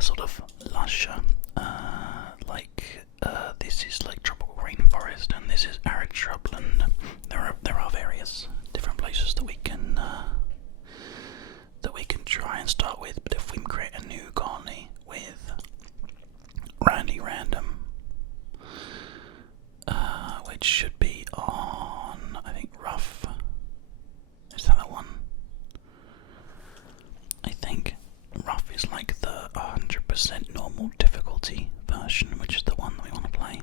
sort of lusher. This is like tropical rainforest, and this is arid shrubland. There are various different places that we can try and start with. But if we create a new colony with Randy Random, which should be on, I think, rough. Is that the one? I think rough is like the 100% normal difficulty version, which is the one that we want to play.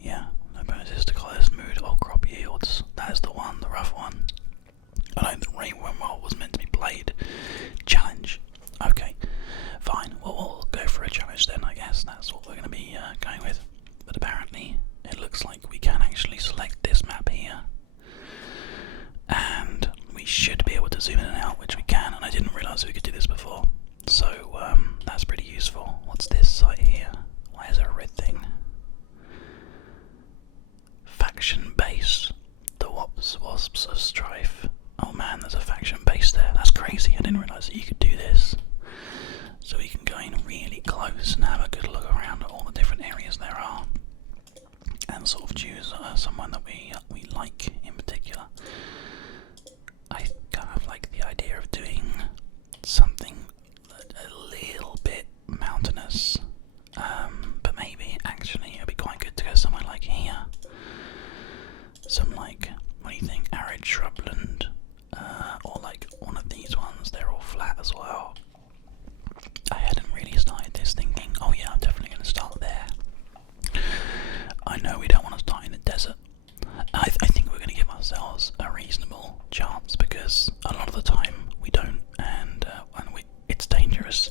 Yeah, no bonuses to close mood or crop yields. That is the one, the rough one. I know the Rimworld was meant to be played. Challenge. Okay, fine. Well, we'll go for a challenge then, I guess. That's what we're going to be going with. But apparently, it looks like we can actually select this map here. And we should be able to zoom in and out, which we can. And I didn't realise we could do this before. So, that's pretty useful. What's this site here? Why is there a red thing? Faction base. The Wasps of Strife. Oh man, there's a faction base there. That's crazy. I didn't realise that you could do this. So we can go in really close and have a good look around at all the different areas there are, and sort of choose someone that we like in particular. I kind of like the idea of doing something a little bit mountainous, but maybe actually it'd be quite good to go somewhere like here. Some like, what do you think, arid shrubland, or like one of these ones. They're all flat as well. I hadn't really started this thinking, oh yeah, I'm definitely going to start there. I know we don't want to start in the desert. I think we're going to give ourselves a reasonable chance, because a lot of the time we don't, and it's dangerous.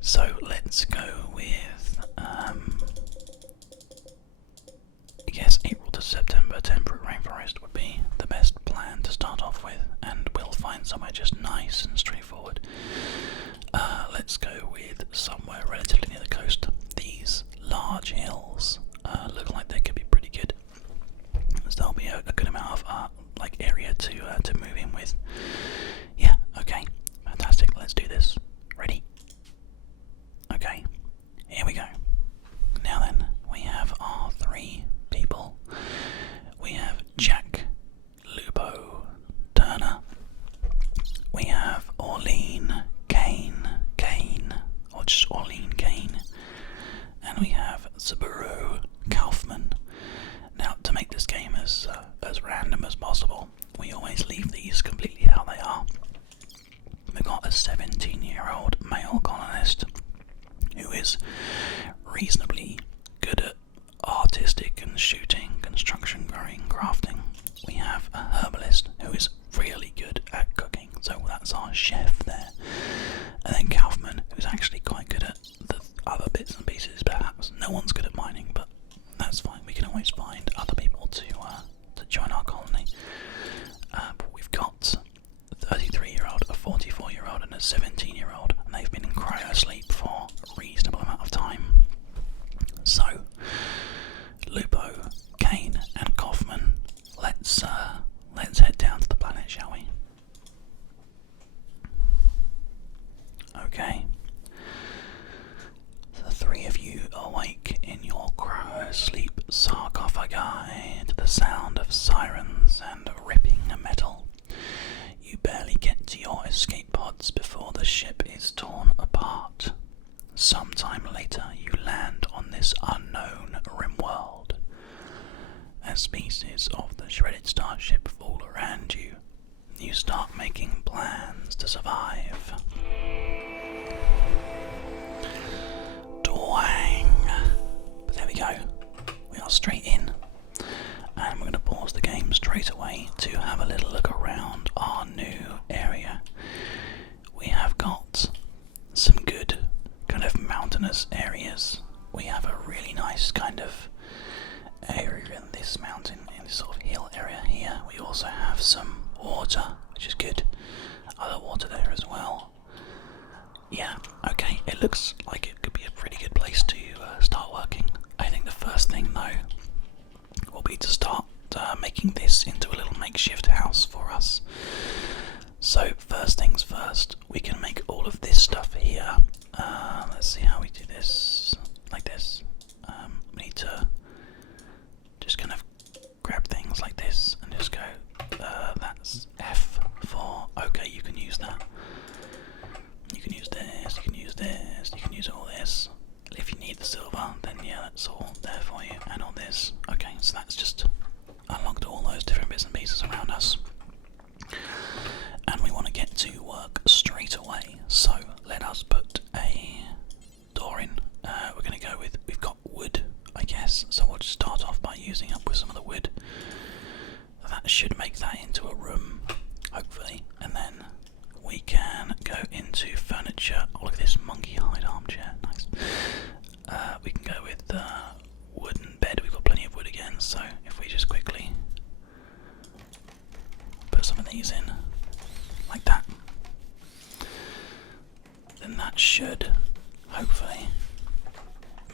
So let's go with, I guess April to September temperate rainforest would be the best plan to start off with, and we'll find somewhere just nice and straightforward. Let's go with somewhere relatively near the coast. These large hills look like they could be pretty good. So there'll be a good amount of like area to move in with. Yeah, okay, fantastic. Let's do this. Ready? Okay, here we go. Now then, we have our three people. We have Jack, Lupo, Turner. We have Orlean, Kane, or just Orlean Kane, and we have Subaru Kaufman. Now, to make this game as random as possible, we always leave these completely how they are. We've got a 17-year-old male colonist who is reasonably good at artistic and shooting, construction, growing, crafting. We have a herbalist who is really good at cooking, so that's our chef there. And then Kaufman, who's actually quite good at the other bits and pieces, perhaps. No one's good at mining, but that's fine. We can always find other people to join our colony. But we've got a 33-year-old, a 44-year-old, and a 17-year-old, and they've been in cryo sleep for a reasonable amount of time. So, Lupo, Kane, and Kaufman, let's head down to the planet, shall we? Okay. The three of you awake in your cryo-sleep sarcophagi to the sound of sirens and ripping metal. You barely get to your escape pods before the ship is torn apart. Sometime later you land on this unknown Rimworld. As pieces of the shredded starship fall around you, you start making plans to survive. Twang! But there we go. We are straight in. And we're going to pause the game straight away to have a little look around our new area. We have got some good kind of mountainous areas. We have a really nice kind of area in this mountain, in this sort of hill area here. We also have some water, which is good. Other water there as well. Yeah, okay, it looks like it could be a pretty good place to start working. I think the first thing though will be to start making this into a little makeshift house for us. So first things first, we can make all of this stuff here. Let's see how we do this. Like this. We need to just kind of grab things like this and just go, that's F for, okay, you can use that. You can use this, you can use this, you can use all this. If you need the silver, then yeah, that's all there for you, and all this. Okay, so that's just unlocked all those different bits and pieces around us. And we want to get to work straight away, so let us put a door in. We're going to go with, we've got wood, I guess, so we'll just start off by using up with some of the wood. That should make that into a room, hopefully, and then we can go into furniture. Oh, look at this monkey hide armchair, nice. We can go with wooden bed. We've got plenty of wood again, so if we just quickly put some of these in, like that, then that should hopefully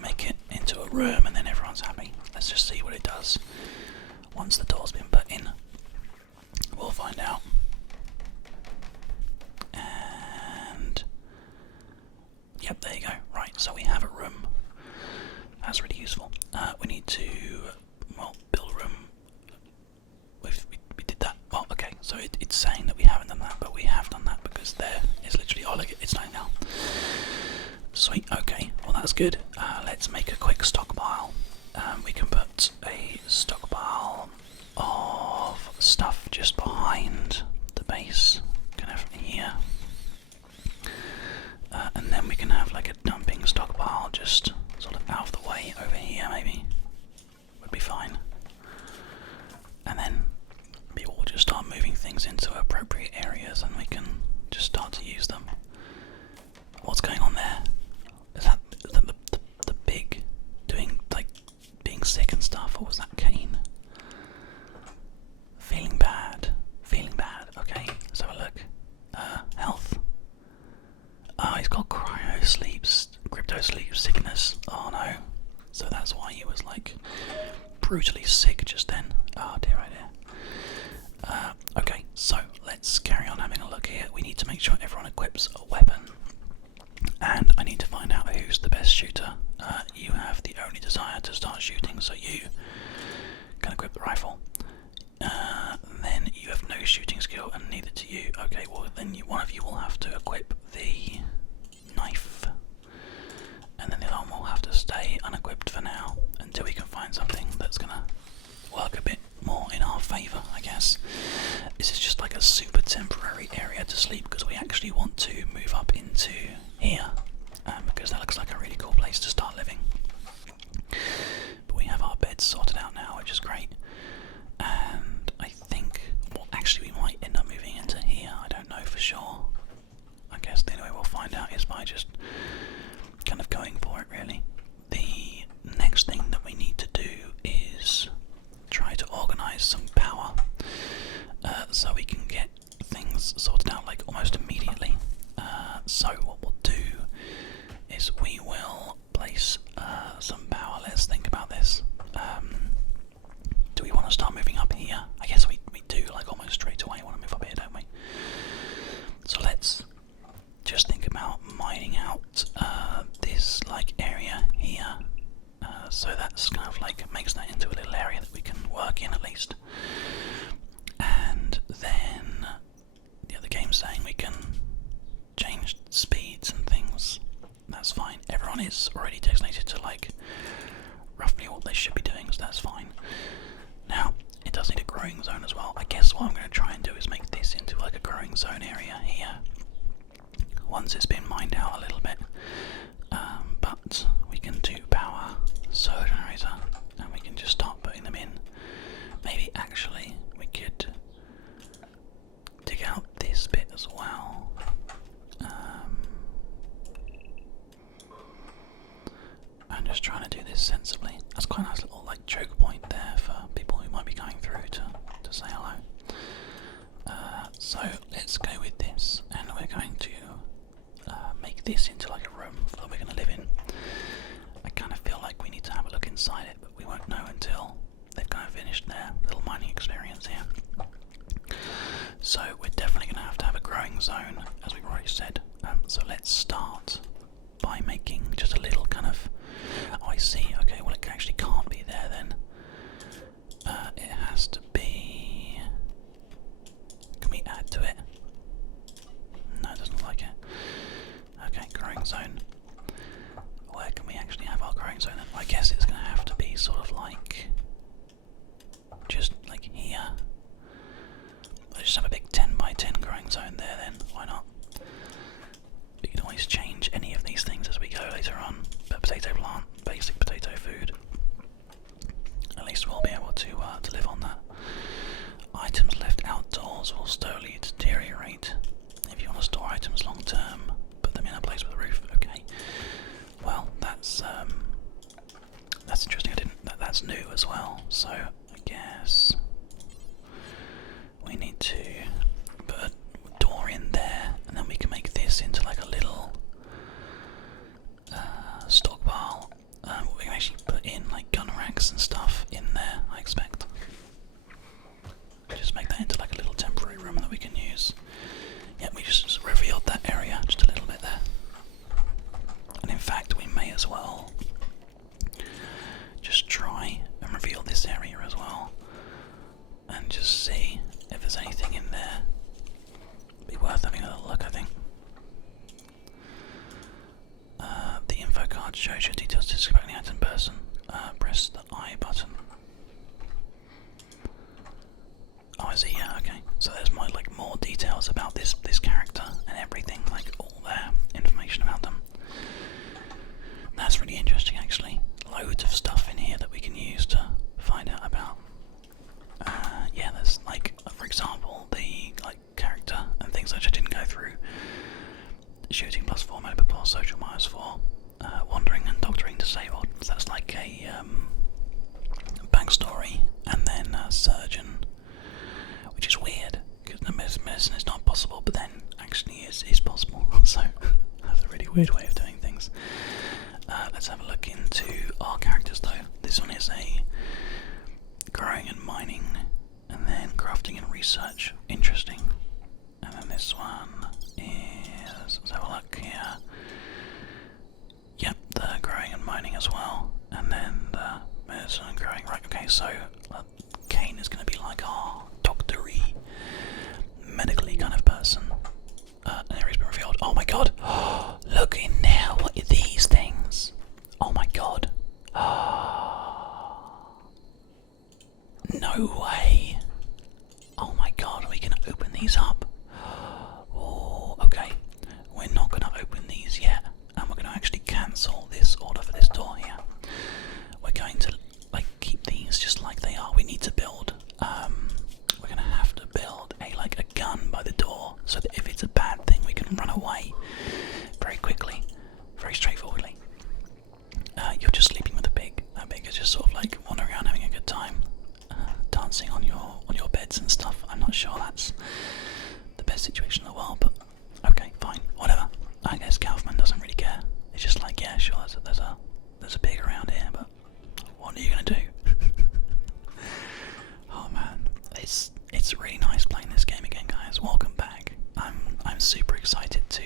make it into a room, and then everyone's happy. Let's just see what it does once the door's been put in. We'll find out. And yep, there you go. Right, so we have a room. That's really useful. We need to, well, build a room. We did that. Well, okay, so it's saying that we haven't done that, but we have done that because there is literally, oh look, it's done now. Sweet, okay, well that's good. Let's make a quick stockpile. We can put a stockpile of stuff just behind the base, kind of here. And then we can have like a dumping stockpile just sort of out of the way over here, maybe. Would be fine. And then people will just start moving things into appropriate areas and we can just start to use them. What's going on there? Is that the pig doing, like, being sick and stuff, or was that Kane? Feeling bad. Feeling bad. Okay, let's have a look. Health. Oh, he's got crypto sleep sickness. Oh no. So that's why he was like brutally sick just then. Oh dear, oh dear. Okay, so let's carry on having a look here. We need to make sure everyone equips a weapon. And I need to find out who's the best shooter. You have the only desire to start shooting, so you can equip the rifle. Then you have no shooting skill, and neither do you. Okay, well then one of you will have to equip the knife, and then the other one will have to stay unequipped for now until we can find something that's gonna work a bit more in our favour, I guess. This is just like a super temporary area to sleep because we actually want to move up into here, because that looks like a really cool place to start living. But we have our beds sorted out now, which is great. And I think, well, actually we might end up moving into here. I don't know for sure. I guess the only way we'll find out is by just kind of going for it, really. The next thing that we need to do is try to organise some power, so we can get things sorted out like almost immediately. So what we'll do is we will place some power. Let's think about this. Do we want to start moving up here? I guess we do, like almost straight away want to move up here, don't we? So let's just think about mining out this like area here. So that's kind of like makes that into a little area that we can work in at least. And then the other game's saying we can change speeds and things. That's fine. Everyone is already designated to like roughly what they should be doing, so that's fine. Now, it does need a growing zone as well. I guess what I'm going to try and do is make this into like a growing zone area here, once it's been mined out a little bit. But we can do power solar generator, and we can just start putting them in. Maybe actually we could dig out this bit as well. I'm just trying to do this sensibly. That's quite a nice little like choke point there for people who might be going through to say hello. So let's go with this, and we're going to make this into like a room that we're going to live in. I kind of feel like we need to have a look inside it, but we won't know until they've kind of finished their little mining growing zone, as we've already said. So let's start by making just a little kind of... Oh, I see. Okay, well it actually can't be there then. It has to be... Can we add to it? No, it doesn't look like it. Okay, growing zone. Where can we actually have our growing zone? I guess it's going to have to be sort of like... just like here. I'll just have a big 10 by 10 growing zone there then, why not? We can always change any of these things as we go later on. But potato plant, basic potato food. At least we'll be able to live on that. Items left outdoors will slowly deteriorate. If you want to store items long term, put them in a place with a roof. Okay. Well, that's interesting. That's new as well. So I guess we need to put a door in there, and then we can make this into like a little stockpile. We can actually put in like gun racks and stuff in there, I expect. Just make that into like a little temporary room that we can use. Yeah, we just revealed that area just a little bit there. And in fact, we may as well just try and reveal this area as well. And just see if there's anything in there. Be worth having a little look, I think. The info card shows you details to describe the item person. Press the I button. Oh, I see. Yeah, okay. So there's more details about this character and everything, like all their information about them. That's really interesting, actually. Loads of stuff in here that we can use to find out about. Yeah, there's like, for example, the character and things which I didn't go through. Shooting +4, mode plus social -4. Wandering and doctoring disabled. So that's like a backstory, and then surgeon, which is weird because the medicine is not possible, but then actually is possible. So that's a really weird way of doing things. Let's have a look into our characters though. This one is a growing and mining, and then crafting and research. Interesting. And then this one is, let's have a look here. Yep, the growing and mining as well. And then the medicine and growing. Right, okay, so Kane is going to be like our doctor-y, medically kind of person. An area's been revealed. Oh my god! Look in there! What are these things? Oh my god! No way! Oh my god, we can open these up. Oh, okay. We're not going to open these yet, and we're going to actually cancel this order for this door here. We're going to keep these just like they are. We need to build. We're going to have to build a gun by the door, so that if it's a bad thing, we can run away very quickly, very straightforwardly. You're just sleeping with a pig. That pig is just sort of like wandering around having a good time, dancing on your beds and stuff. I'm not sure that's the best situation in the world, but okay, fine, whatever. I guess Kaufman doesn't really care. It's just like, yeah, sure, there's a pig around here, but what are you gonna do? Oh man, it's really nice playing this game again, guys. Welcome back. I'm super excited to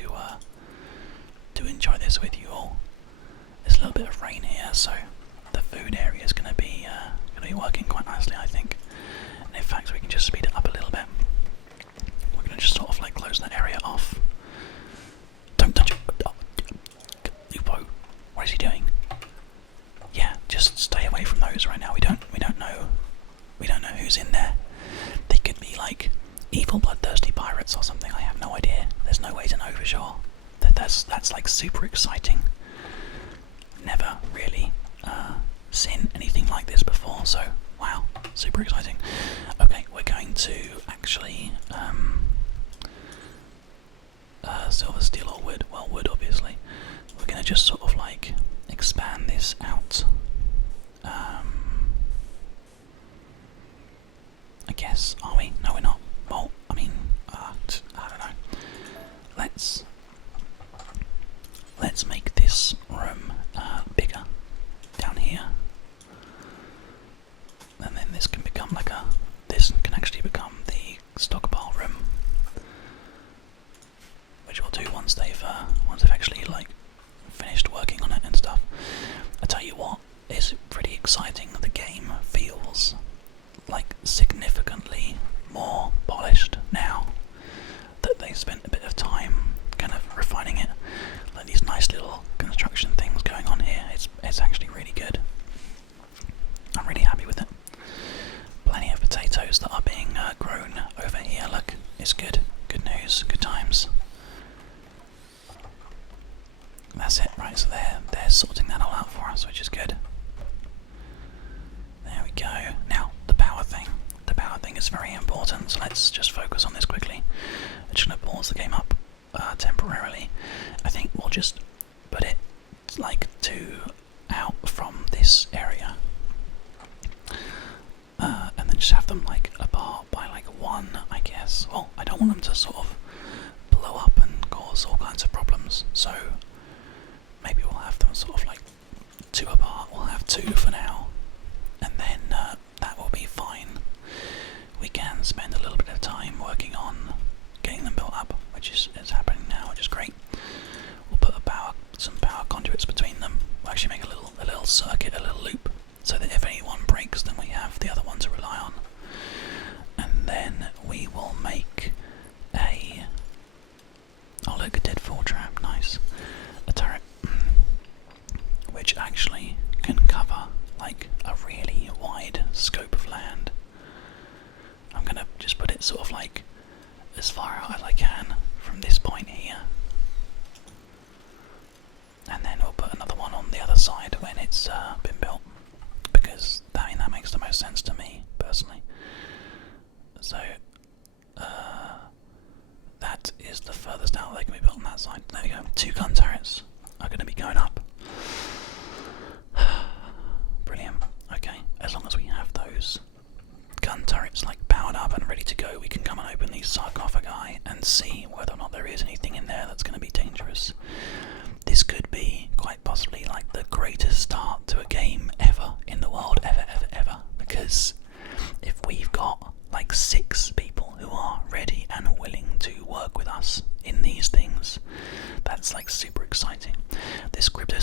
enjoy this with you all. There's a little bit of rain here, so the food area is gonna be working quite nicely, I think. And in fact, we can just speed it up a little bit. We're gonna just sort of close that area off. Don't touch it. Oh, Lupo, what is he doing? Yeah, just stay away from those right now. We don't know who's in there. They could be like evil, bloodthirsty pirates or something. I have no idea. There's no way to know for sure. That's like super exciting. Never really seen anything like this before, so wow, super exciting. Okay, we're going to actually silver, steel or wood. Well, wood obviously. We're going to just sort of expand this out. I guess, are we? No, we're not. Well, I mean, I don't know. Let's make this room bigger down here, and then this can become this can actually become the stockpile room. Right, so they're sorting that all out for us, which is good. There we go. Now, the power thing. The power thing is very important, so let's just focus on this quickly. I'm just going to pause the game up temporarily. I think we'll just put it like 2 out from this area. And then just have them like apart by like 1, I guess. Well, I don't want them to sort of blow up and cause all kinds of problems, so maybe we'll have them sort of like 2 apart. We'll have 2 for now, and then that will be fine. We can spend a little bit of time working on getting them built up, which is happening now, which is great. We'll put some power conduits between them. We'll actually make a little circuit, a little loop, so that if any one breaks, then we have the other one to rely on. And then we will make a... oh look, a deadfall trap, nice. A turret, which actually can cover like a really wide scope of land. I'm gonna just put it sort of like as far out as I can from this point here. And then we'll put another one on the other side when it's been built, because that makes the most sense to me personally. So that is the furthest out they can be built on that side. There we go. 2 gun turrets are going to be going up. Brilliant. Okay, as long as we have those gun turrets like powered up and ready to go, we can come and open these sarcophagi and see whether or not there is anything in there that's going to be dangerous. This could be quite possibly like the greatest start to a game ever in the world, ever, because if we've got like 6 people who are ready and willing to work with us in these things, that's like super exciting. This crypto